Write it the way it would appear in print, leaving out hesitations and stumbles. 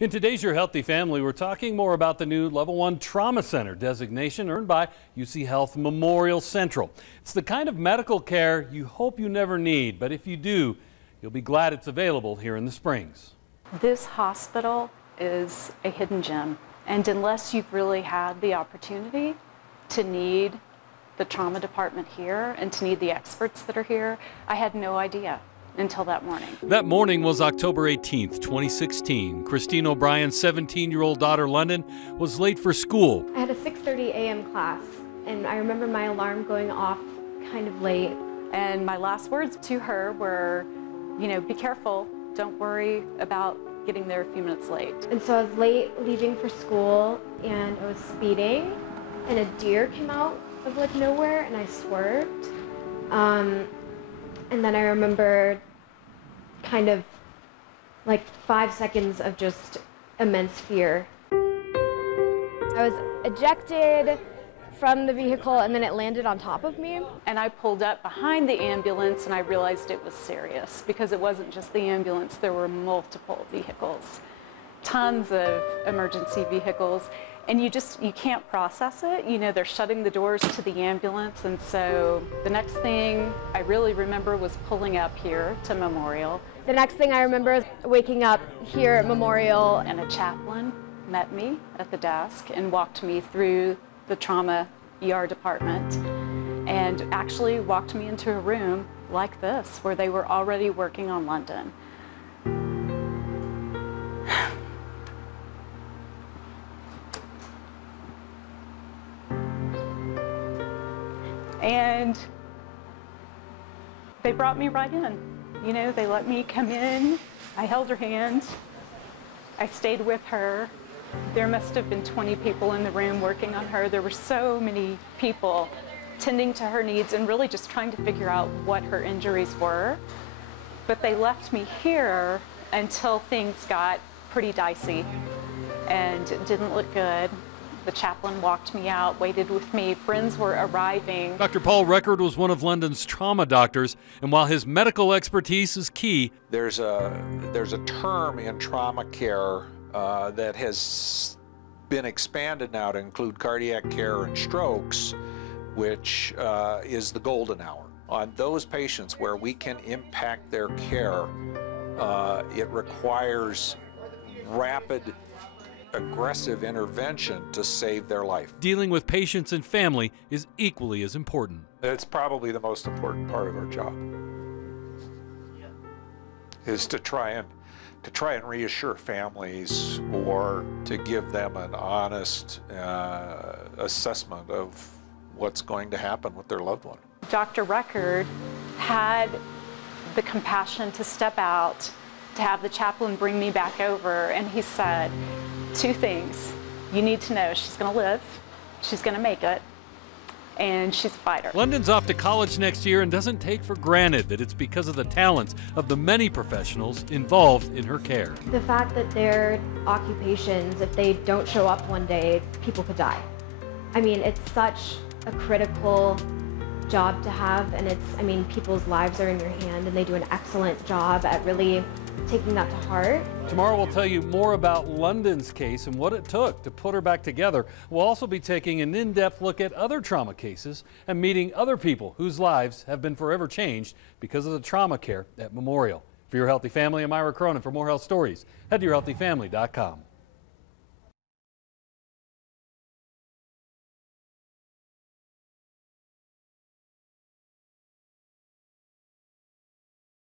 In today's Your Healthy Family, we're talking more about the new Level 1 Trauma Center designation earned by UC Health Memorial Central. It's the kind of medical care you hope you never need, but if you do, you'll be glad it's available here in the Springs. This hospital is a hidden gem, and unless you've really had the opportunity to need the trauma department here and to need the experts that are here, I had no idea until that morning. That morning was October 18th, 2016. Christine O'Brien's 17-year-old daughter, London, was late for school. I had a 6:30 a.m. class, and I remember my alarm going off kind of late. And my last words to her were, be careful, don't worry about getting there a few minutes late. And so I was late leaving for school, and I was speeding, and a deer came out of like nowhere, and I swerved. And then I remember kind of like 5 seconds of just immense fear. I was ejected from the vehicle, and then it landed on top of me. And I pulled up behind the ambulance, and I realized it was serious because it wasn't just the ambulance, there were multiple vehicles, tons of emergency vehicles. And you can't process it. They're shutting the doors to the ambulance. And so the next thing I really remember was pulling up here to Memorial. The next thing I remember is waking up here at Memorial. And a chaplain met me at the desk and walked me through the trauma ER department and actually walked me into a room like this where they were already working on London. And they brought me right in. They let me come in. I held her hand. I stayed with her. There must have been 20 people in the room working on her. There were so many people tending to her needs and really just trying to figure out what her injuries were. But they left me here until things got pretty dicey and it didn't look good. The chaplain walked me out, waited with me. Friends were arriving. Dr. Paul Record was one of London's trauma doctors, and while his medical expertise is key, there's a term in trauma care that has been expanded now to include cardiac care and strokes, which is the golden hour. On those patients where we can impact their care, it requires rapid, aggressive intervention to save their life. Dealing with patients and family is equally as important. It's probably the most important part of our job, is to try and reassure families or to give them an honest assessment of what's going to happen with their loved one. Dr. Record had the compassion to step out, to have the chaplain bring me back over, and he said, 2 things. You need to know she's going to live, she's going to make it, and she's a fighter. London's off to college next year and doesn't take for granted that it's because of the talents of the many professionals involved in her care. The fact that their occupations, if they don't show up one day, people could die. I mean, it's such a critical job to have, and people's lives are in your hand, and they do an excellent job at really taking that to heart. Tomorrow we'll tell you more about London's case and what it took to put her back together. We'll also be taking an in-depth look at other trauma cases and meeting other people whose lives have been forever changed because of the trauma care at Memorial. For Your Healthy Family, I'm Ira Cronin. For more health stories, head to yourhealthyfamily.com.